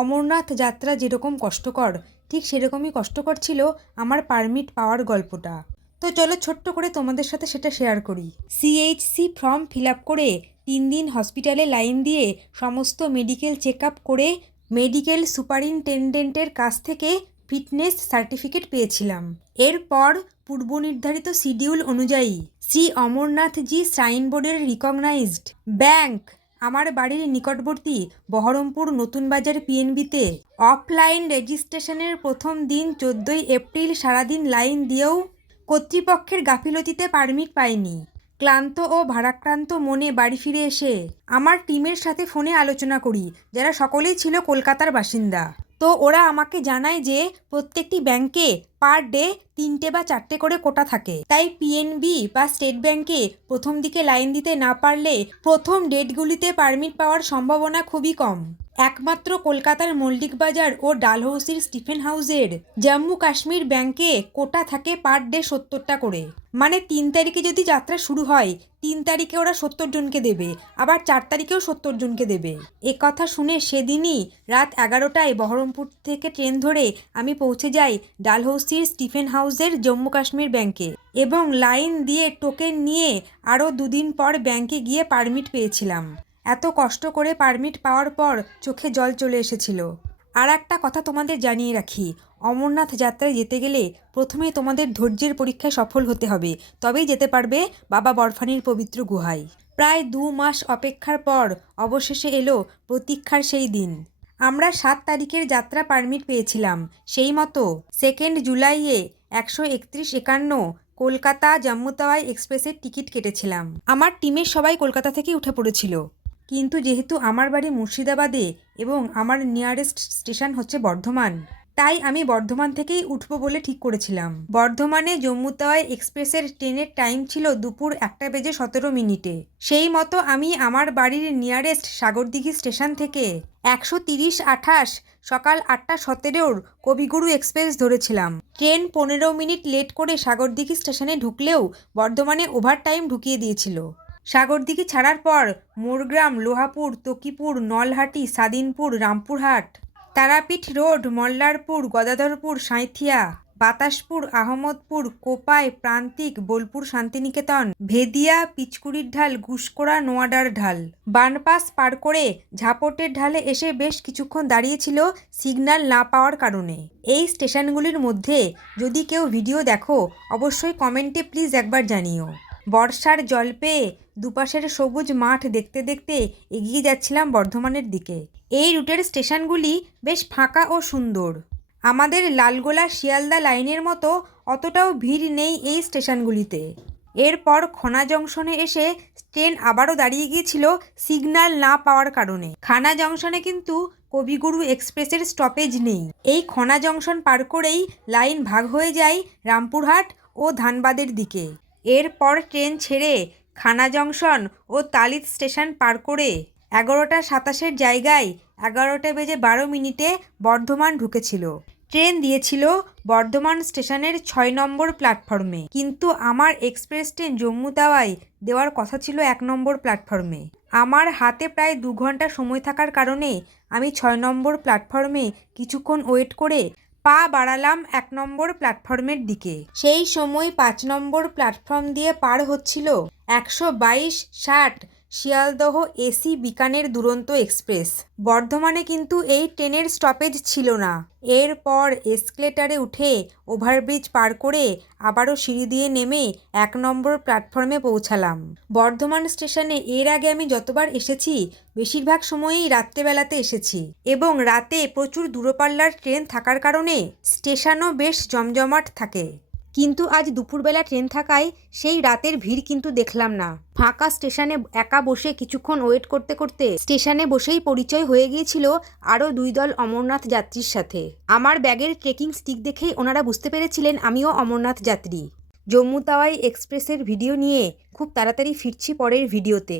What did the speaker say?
অমরনাথ যাত্রা যেরকম কষ্টকর, ঠিক সেরকমই কষ্টকর ছিল আমার পারমিট পাওয়ার গল্পটা। তো চলো ছোট্ট করে তোমাদের সাথে সেটা শেয়ার করি। সিএইচসি ফর্ম ফিল আপ করে তিন দিন হসপিটালে লাইন দিয়ে সমস্ত মেডিকেল চেক আপ করে মেডিকেল সুপারিনটেন্ডেন্টের কাছ থেকে ফিটনেস সার্টিফিকেট পেয়েছিলাম। এরপর পূর্ব নির্ধারিত শিডিউল অনুযায়ী শ্রী অমরনাথজি শ্রাইন বোর্ডের রিকগনাইজড ব্যাংক আমার বাড়ির নিকটবর্তী বহরমপুর নতুন বাজার পিএনবিতে অফলাইন রেজিস্ট্রেশনের প্রথম দিন চোদ্দোই এপ্রিল সারাদিন লাইন দিয়েও কর্তৃপক্ষের গাফিলতিতে পারমিট পাইনি। ক্লান্ত ও ভারাক্রান্ত মনে বাড়ি ফিরে এসে আমার টিমের সাথে ফোনে আলোচনা করি, যারা সকলেই ছিল কলকাতার বাসিন্দা। তো ওরা আমাকে জানায় যে প্রত্যেকটি ব্যাংকে পার ডে তিনটে বা চারটে করে কোটা থাকে। তাই পিএনবি বা স্টেট ব্যাংকে প্রথম দিকে লাইন দিতে না পারলে প্রথম ডেটগুলিতে পারমিট পাওয়ার সম্ভাবনা খুবই কম। একমাত্র কলকাতার মল্লিক বাজার ও ডালহৌসির স্টিফেন হাউসের জম্মু কাশ্মীর ব্যাংকে কোটা থাকে পার ডে সত্তরটা করে। মানে তিন তারিখে যদি যাত্রা শুরু হয়, তিন তারিখে ওরা সত্তর জনকে দেবে, আবার চার তারিখেও সত্তর জনকে দেবে। এ কথা শুনে সেদিনই রাত এগারোটায় বহরমপুর থেকে ট্রেন ধরে আমি পৌঁছে যাই ডালহৌসির স্টিফেন হাউসের জম্মু কাশ্মীর ব্যাংকে এবং লাইন দিয়ে টোকেন নিয়ে আরও দুদিন পর ব্যাংকে গিয়ে পারমিট পেয়েছিলাম। এত কষ্ট করে পারমিট পাওয়ার পর চোখে জল চলে এসেছিল। আর একটা কথা তোমাদের জানিয়ে রাখি, অমরনাথ যাত্রায় যেতে গেলে প্রথমে তোমাদের ধৈর্যের পরীক্ষায় সফল হতে হবে, তবেই যেতে পারবে বাবা বরফানির পবিত্র গুহায়। প্রায় দু মাস অপেক্ষার পর অবশেষে এলো প্রতীক্ষার সেই দিন। আমরা সাত তারিখের যাত্রা পারমিট পেয়েছিলাম, সেই মতো সেকেন্ড জুলাইয়ে একশো একত্রিশ একান্ন কলকাতা জম্মু তাওয়াই এক্সপ্রেসের টিকিট কেটেছিলাম। আমার টিমের সবাই কলকাতা থেকে উঠে পড়েছিল। কিন্তু যেহেতু আমার বাড়ি মুর্শিদাবাদে এবং আমার নিয়ারেস্ট স্টেশন হচ্ছে বর্ধমান, তাই আমি বর্ধমান থেকেই উঠব বলে ঠিক করেছিলাম। বর্ধমানে জম্মু তাওয়াই এক্সপ্রেসের ট্রেনের টাইম ছিল দুপুর একটা বেজে সতেরো মিনিটে। সেই মতো আমি আমার বাড়ির নিয়ারেস্ট সাগরদিঘি স্টেশন থেকে একশো তিরিশ আঠাশ সকাল আটটা সতেরোর কবিগুরু এক্সপ্রেস ধরেছিলাম। ট্রেন পনেরো মিনিট লেট করে সাগরদিঘি স্টেশনে ঢুকলেও বর্ধমানে ওভার টাইম ঢুকিয়ে দিয়েছিল। সাগরদিঘি ছাড়ার পর মোরগ্রাম, লোহাপুর, তকিপুর, নলহাটি সাদিনপুর রামপুরহাট, তারাপীঠ রোড, মল্লারপুর, গদাধরপুর, সাঁইথিয়া, বাতাসপুর, আহমদপুর, কোপাই, প্রান্তিক, বোলপুর, শান্তিনিকেতন, ভেদিয়া, পিচকুড়ির ঢাল গুসকোড়া নোয়াডার ঢাল। বানপাস পার করে ঝাপটের ঢালে এসে বেশ কিছুক্ষণ দাঁড়িয়েছিল সিগন্যাল না পাওয়ার কারণে। এই স্টেশনগুলির মধ্যে যদি কেউ ভিডিও দেখো, অবশ্যই কমেন্টে প্লিজ একবার জানিও। বর্ষার জল পেয়ে দুপাশের সবুজ মাঠ দেখতে দেখতে এগিয়ে যাচ্ছিলাম বর্ধমানের দিকে। এই রুটের স্টেশনগুলি বেশ ফাঁকা ও সুন্দর। আমাদের লালগোলা শিয়ালদা লাইনের মতো অতটাও ভিড় নেই এই স্টেশনগুলিতে। এরপর খনা জংশনে এসে ট্রেন আবারও দাঁড়িয়ে গিয়েছিল সিগন্যাল না পাওয়ার কারণে। খানা জংশনে কিন্তু কবিগুরু এক্সপ্রেসের স্টপেজ নেই। এই খনা জংশন পার করেই লাইন ভাগ হয়ে যায় রামপুরহাট ও ধানবাদের দিকে। এরপর ট্রেন ছেড়ে খানা জংশন ও তালিত স্টেশন পার করে এগারোটা সাতাশের জায়গায় এগারোটা বেজে বারো মিনিটে বর্ধমান ঢুকেছিল। ট্রেন দিয়েছিল বর্ধমান স্টেশনের ছয় নম্বর প্ল্যাটফর্মে। কিন্তু আমার এক্সপ্রেস ট্রেন জম্মু তাওয়ায় দেওয়ার কথা ছিল এক নম্বর প্ল্যাটফর্মে। আমার হাতে প্রায় দু ঘণ্টা সময় থাকার কারণে আমি ছয় নম্বর প্ল্যাটফর্মে কিছুক্ষণ ওয়েট করে পা বাড়ালাম এক নম্বর প্ল্যাটফর্মের দিকে। সেই সময় পাঁচ নম্বর প্ল্যাটফর্ম দিয়ে পার হচ্ছিল একশো বাইশ, ষাট শিয়ালদহ এসি বিকানের দুরন্ত এক্সপ্রেস। বর্ধমানে কিন্তু এই ট্রেনের স্টপেজ ছিল না। এরপর এসকেলেটারে উঠে ওভারব্রিজ পার করে আবারও সিঁড়ি দিয়ে নেমে এক নম্বর প্ল্যাটফর্মে পৌঁছালাম। বর্ধমান স্টেশনে এর আগে আমি যতবার এসেছি, বেশিরভাগ সময়েই রাত্রেবেলাতে এসেছি এবং রাতে প্রচুর দূরপাল্লার ট্রেন থাকার কারণে স্টেশনও বেশ জমজমাট থাকে। কিন্তু আজ দুপুরবেলা ট্রেন থাকায় সেই রাতের ভিড় কিন্তু দেখলাম না। ফাঁকা স্টেশনে একা বসে কিছুক্ষণ ওয়েট করতে করতে স্টেশনে বসেই পরিচয় হয়ে গিয়েছিল আরও দুই দল অমরনাথ যাত্রীর সাথে। আমার ব্যাগের ট্রেকিং স্টিক দেখেই ওনারা বুঝতে পেরেছিলেন আমিও অমরনাথ যাত্রী। জম্মু তাওয়াই এক্সপ্রেসের ভিডিও নিয়ে খুব তাড়াতাড়ি ফিরছি পরের ভিডিওতে।